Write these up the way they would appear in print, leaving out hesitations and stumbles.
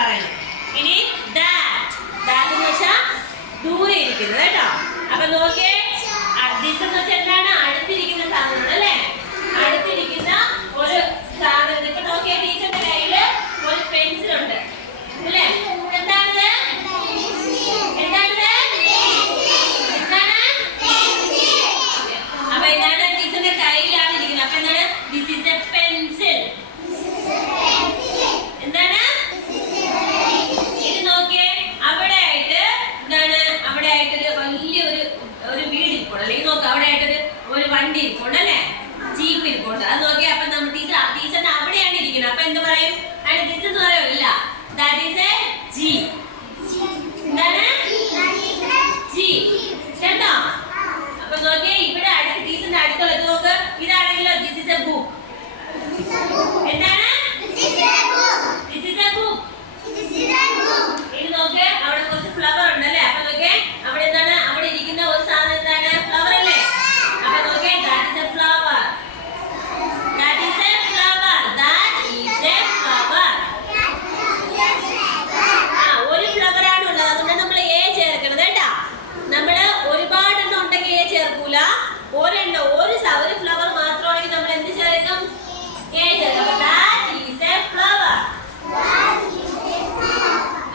പറയണം. ഇനി ദാറ്റ് എന്ന് വെച്ചാൽ ദൂരെ ഇരിക്കുന്നത് കേട്ടോ. അപ്പൊ നോക്കിയേ, ദിസ് എന്ന് വെച്ചാൽ എന്താണ്? അടുത്തിരിക്കുന്ന സാധനമാണ് അല്ലേ? അടുത്തിരിക്കുന്ന ഒരു സാധനം. ഇപ്പൊ നോക്കിയേ, ടീച്ചറിന്റെ കയ്യില് ഒരു പെൻസിൽ ഉണ്ട് അല്ലേ? എന്താണിത്? അപ്പൊ എന്താണ്? ടീച്ചറിന്റെ കയ്യിലാണ് ഇരിക്കുന്നത്. അപ്പൊ എന്താണ്? This is A pencil. എന്താണ്? ഇത് നോക്കിയേ, അവിടെ ആയിട്ട് എന്താണ്? അവിടെ ആയിട്ടൊരു വലിയൊരു വീട് ഇരിപ്പുണ്ട്. അല്ലെങ്കിൽ നോക്ക്, അവിടെ ആയിട്ടൊരു വണ്ടി ഇരിപ്പുണ്ട് അല്ലേ? ജീപ്പ് ഇരിപ്പുണ്ട്. അത് നോക്കിയേ. അപ്പൊ നമ്മൾ ടീച്ചറിന് അവിടെയാണ് ഇരിക്കുന്നത്. അപ്പൊ എന്ത് പറയും? ആണ് ദിസ് എന്ന് പറയില്ല. That is A jeep. എന്താണ്? ജീപ്പ് കേട്ടോ. അപ്പൊ നോക്കിയേ, ഇവിടെ ടീച്ചറിന്റെ അടുത്തുള്ള ഇത് നോക്ക്. ഇതാണെങ്കിലോ ദിസ് ഈസ് എ ബുക്ക്. എന്താണ്? This is A book. ഇനി നോക്ക്, അവിടെ കുറച്ച് ഫ്ലവർ ഉണ്ട് അല്ലേ? അപ്പൊ നോക്കിയേ, അവിടെ എന്താണ്? അവിടെ ഇരിക്കുന്ന ഒരു സാധനം എന്താണ്? ഫ്ലവർ അല്ലേ? അപ്പൊ നോക്കിയേ, that is A flower. That is A flower. That is A flower. ഒരു ഫ്ലവർ ആണ് ഉള്ളത്. അതുകൊണ്ട് നമ്മൾ എ ചേർക്കണത് കേട്ടാ. നമ്മള് ഒരുപാടെണ്ണം ഉണ്ടെങ്കിൽ എ ചേർക്കൂല. ഒരെണ്ണം, ഒരു ഫ്ലവർ മാത്രമാണെങ്കിൽ നമ്മൾ എന്ത് ചേർക്കും? എ ചേർക്കും. അപ്പൊ ദാറ്റ് ഈസ് എ ഫ്ലവർ.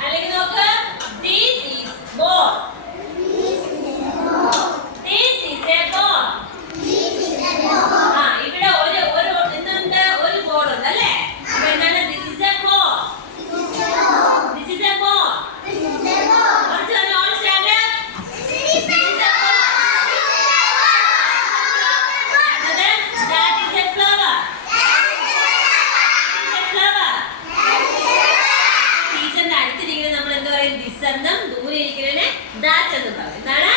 അല്ലെങ്കിൽ നോക്ക്, this is ball. This is a ball. ഇവിടെ എന്തുണ്ട്? ഒരു ബോൾ ഉണ്ട് അല്ലേ? അപ്പൊ എന്താണ്? this is a ball. This is a ball. All stand up. This is a ball. That is a flower. ടീച്ചറിന്റെ അടുത്തിരിക്കുന്നത് നമ്മൾ എന്ത് പറയും? ദിസ് എന്നും ദൂരെ ഇരിക്കുന്നതിനെ ദാറ്റ് എന്നും പറയും. എന്താണ്?